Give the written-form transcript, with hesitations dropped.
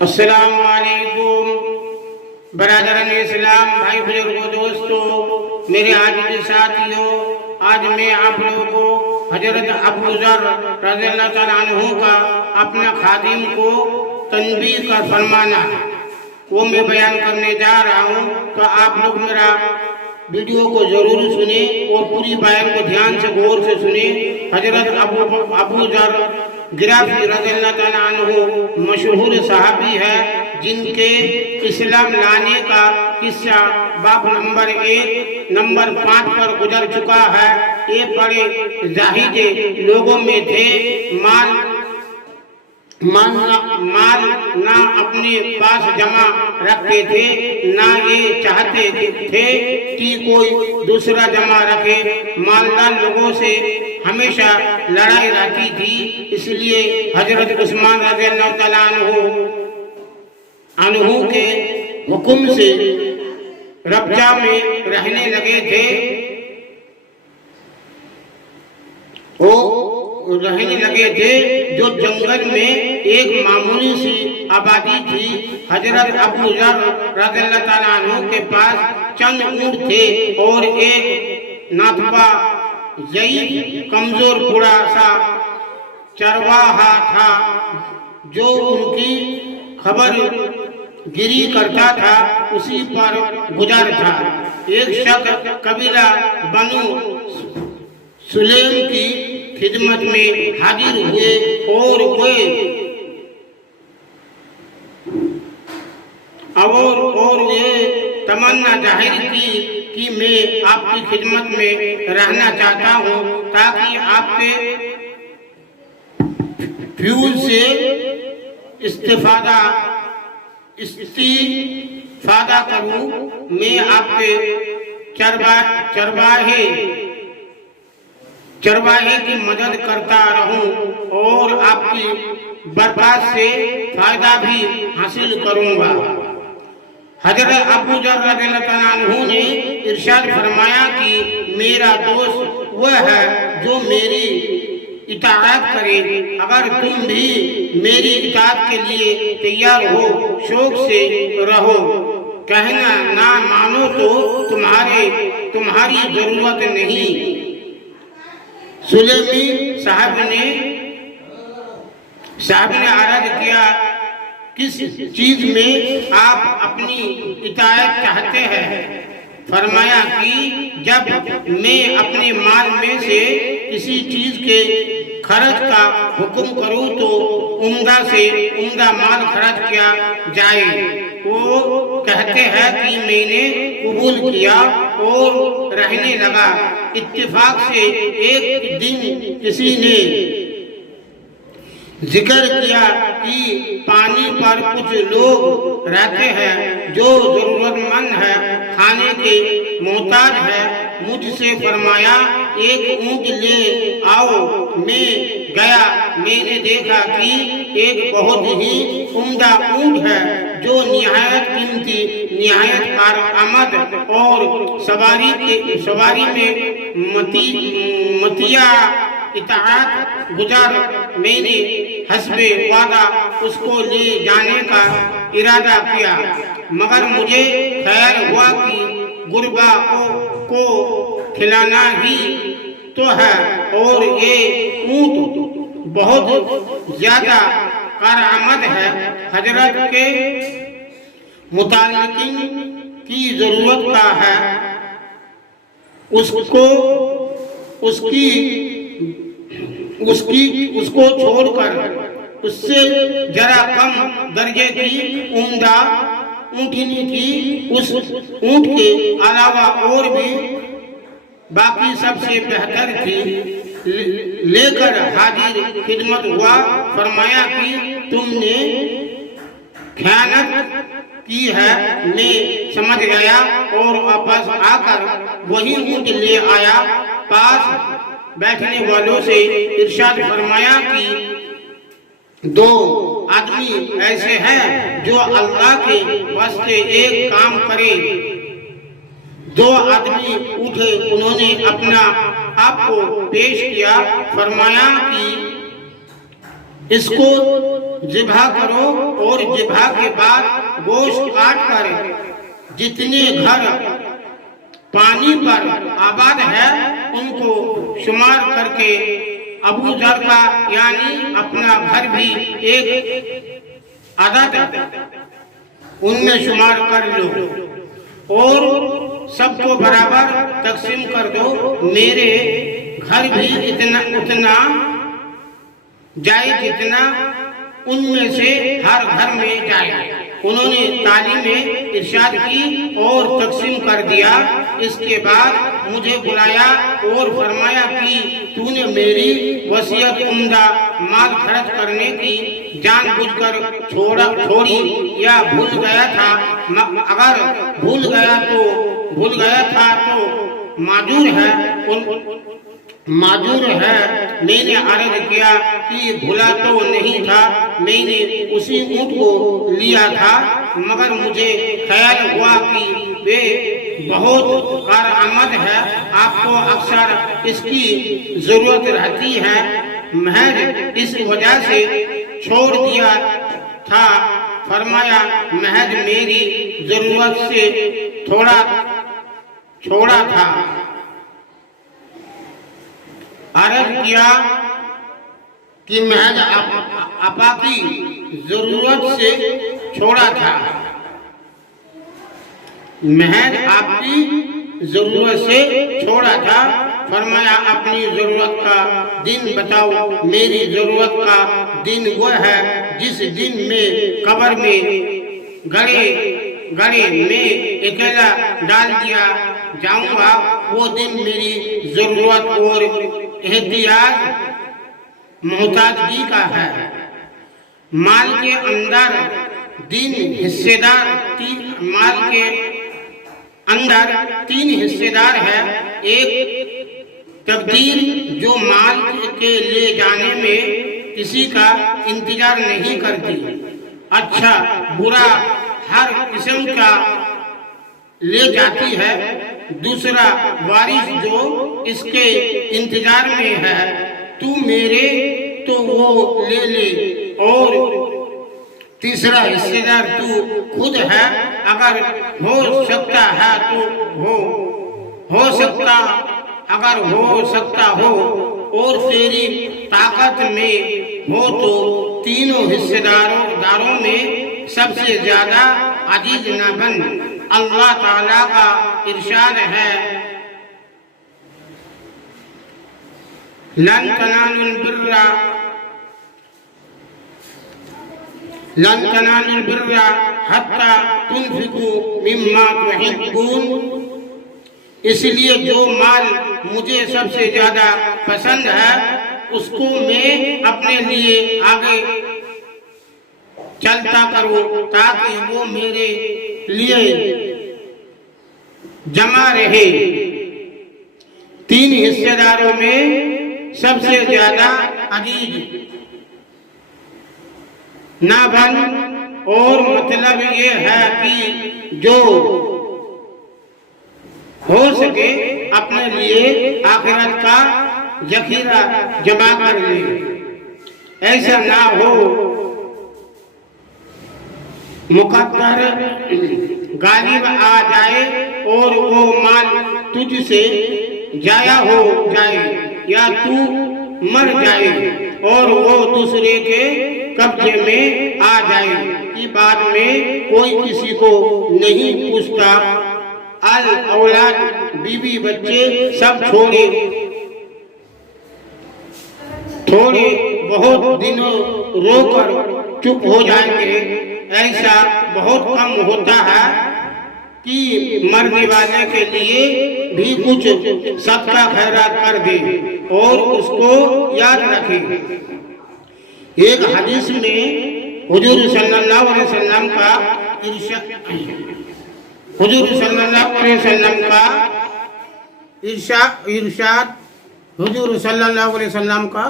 अस्सलाम वालेकुम बरादरान इस्लाम, भाई बुजुर्गों, दोस्तों, मेरे आजिज़ साथियों। आज मैं आप लोगों को हजरत अबू ज़र रज़ियल्लाहु तआला अन्हु का अपना खादिम को तनबीह का फरमाना वो मैं बयान करने जा रहा हूँ। तो आप लोग मेरा वीडियो को जरूर सुने और पूरी बयान को ध्यान से गौर से सुने। हजरत अबू ज़र गिराफी रज़ियल्लाहु तआला अन्हु मशहूर सहाबी है, जिनके इस्लाम लाने का किस्सा बाब नंबर 1 नंबर 5 पर गुजर चुका है। ये बड़े जाहिद लोगों में थे। माल ना अपने पास जमा रखते थे, ना ये चाहते थे कि कोई दूसरा जमा रखे। मालदार लोगों से हमेशा लड़ाई रहती थी, इसलिए हजरत उस्मान रज़ियल्लाहु तआला अन्हु के हुक्म से रब्जा में रहने लगे थे। जो जंगल में एक मामूली सी आबादी थी। हजरत अबू ज़र रज़ियल्लाहु तआला अन्हु के पास चंद ऊँट थे और एक नाथपा यही कमजोर बूढ़ा सा चरवाहा था, जो उनकी खबर गिरी करता था, उसी पर गुजर था। एक शख्स कबीला बनु सुलेम की खिदमत में हाजिर हुए और ये तमन्ना जाहिर की कि मैं आपकी खिदमत में रहना चाहता हूँ, ताकि आपके फ्यूल से इस्तिफादा करूँ। मैं आपके चरवाहे की मदद करता रहूं और आपकी बरकत से फायदा भी हासिल करूंगा। हजरत अबू ज़र रज़ियल्लाहु तआला अन्हु ने इरशाद फरमाया कि मेरा दोस्त वह है जो मेरी इताअत करे। अगर तुम भी मेरी इताअत के लिए तैयार हो, शौक से रहो। कहना ना मानो तो तुम्हारी जरूरत नहीं। सुलेमी साहब ने अर्ज किया, किस चीज में आप अपनी इताअत चाहते हैं? फरमाया कि जब मैं अपने माल में से किसी चीज के खर्च का हुक्म करूं तो उम्दा से उम्दा माल खर्च किया जाए। वो कहते हैं कि मैंने कबूल किया और रहने लगा। इत्तेफाक से एक दिन किसी ने जिक्र किया कि पानी पर कुछ लोग रहते हैं जो जरूरतमंद है, खाने के मोहताज है। मुझसे फरमाया एक ऊँट ले आओ। मैं गया, मैंने देखा कि एक बहुत ही उम्दा ऊँट है जो निहायत कीमती, निहायत कारआमद और सवारी में मतिया इताअत गुजार। मैंने हस्बे वादा उसको ले जाने का इरादा किया, मगर मुझे ख्याल हुआ कि गुरबा को खिलाना ही तो है और ये ऊँट बहुत ज्यादा कारआमद है। हजरत के मुतालिकिन की जरूरत का है, उसको छोड़कर उससे जरा कम दर्जे की उम्दा ऊँटनी की उस ऊँट के अलावा और भी बाकी सबसे बेहतर थी लेकर हाजिर खिदमत हुआ। फरमाया कि तुमने खयानत की है। मैं समझ गया और वापस आकर वही ऊँट ले आया। पास बैठने वालों से इरशाद फरमाया कि दो आदमी ऐसे हैं जो अल्लाह के वास्ते एक काम करे। दो आदमी उठे, उन्होंने अपना आप को पेश किया। फरमाया कि इसको ज़िबा करो और ज़िबा के बाद गोश्त काट कर जितने घर पानी पर आबाद है उनको शुमार करके अबू जर का यानी अपना घर भी एक आदत उनमें शुमार कर लो और सबको बराबर तकसीम कर दो। मेरे घर भी इतना उतना जाए जितना उनमें से हर घर में जाए। उन्होंने तालीम में इरशाद की और तकसीम कर दिया। इसके बाद मुझे बुलाया और फरमाया कि तूने मेरी वसीयत उम्दा माल खर्च करने की जानबूझकर छोड़ी या भूल गया था। अगर भूल गया था तो माजूर है। मैंने अर्ज किया कि भूला तो नहीं था, मैंने उसी ऊँट को लिया था, मगर मुझे ख्याल हुआ कि वे बहुत कारआमद है, आपको अक्सर इसकी जरूरत रहती है, महज इस वजह से छोड़ दिया था। फरमाया महज मेरी जरूरत से छोड़ा था। अर्ज किया कि महज आपा की जरूरत से छोड़ा था, महज आपकी जरूरत से छोड़ा था। फरमाया अपनी जरूरत का दिन बताओ। मेरी जरूरत का दिन वह है जिस दिन में कब्र में गड़े में अकेला डाल दिया जाऊंगा, वो दिन मेरी जरूरत और एहतियाज मोहताजगी का है। माल के अंदर तीन हिस्सेदार है। एक तकदीर जो माल के ले जाने में किसी का इंतजार नहीं करती, अच्छा बुरा हर किस्म का ले जाती है। दूसरा वारिस जो इसके इंतजार में है, तू मेरे तो वो ले। और तीसरा हिस्सेदार तू खुद है, अगर हो सकता है तो अगर हो सकता हो और तेरी ताकत में हो तो तीनों हिस्सेदारों में सबसे ज्यादा अजीज न बन। अल्लाह ताला का इरशाद है, लन तनालुल बिर्रा हत्ता तुनफिकू मिम्मा तुहिब्बून। इसलिए जो माल मुझे सबसे ज्यादा पसंद है उसको मैं अपने लिए आगे चलता करूं, ताकि वो मेरे लिए जमा रहे। तीन हिस्सेदारों में सबसे ज्यादा अजीज ना बन। और मतलब ये है कि जो हो सके अपने लिए आखिरत का जखीरा जमा कर ले। ऐसा ना हो मुकद्दर गालिब आ जाए और वो माल तुझसे जाया हो जाए या तू मर जाए और वो दूसरे के कब्जे में आ जाए कि बाद में कोई किसी को नहीं पूछता। अल औलाद बीवी बच्चे सब थोड़े बहुत दिनों रोकर चुप हो जाएंगे। ऐसा बहुत कम होता है कि मरने वाले के लिए भी कुछ सदका खैरात कर दे और उसको याद रखे। एक हदीस में हुजूर सल्लल्लाहु अलैहि वसल्लम का इरशाद हुजूर सल्लल्लाहु अलैहि वसल्लम का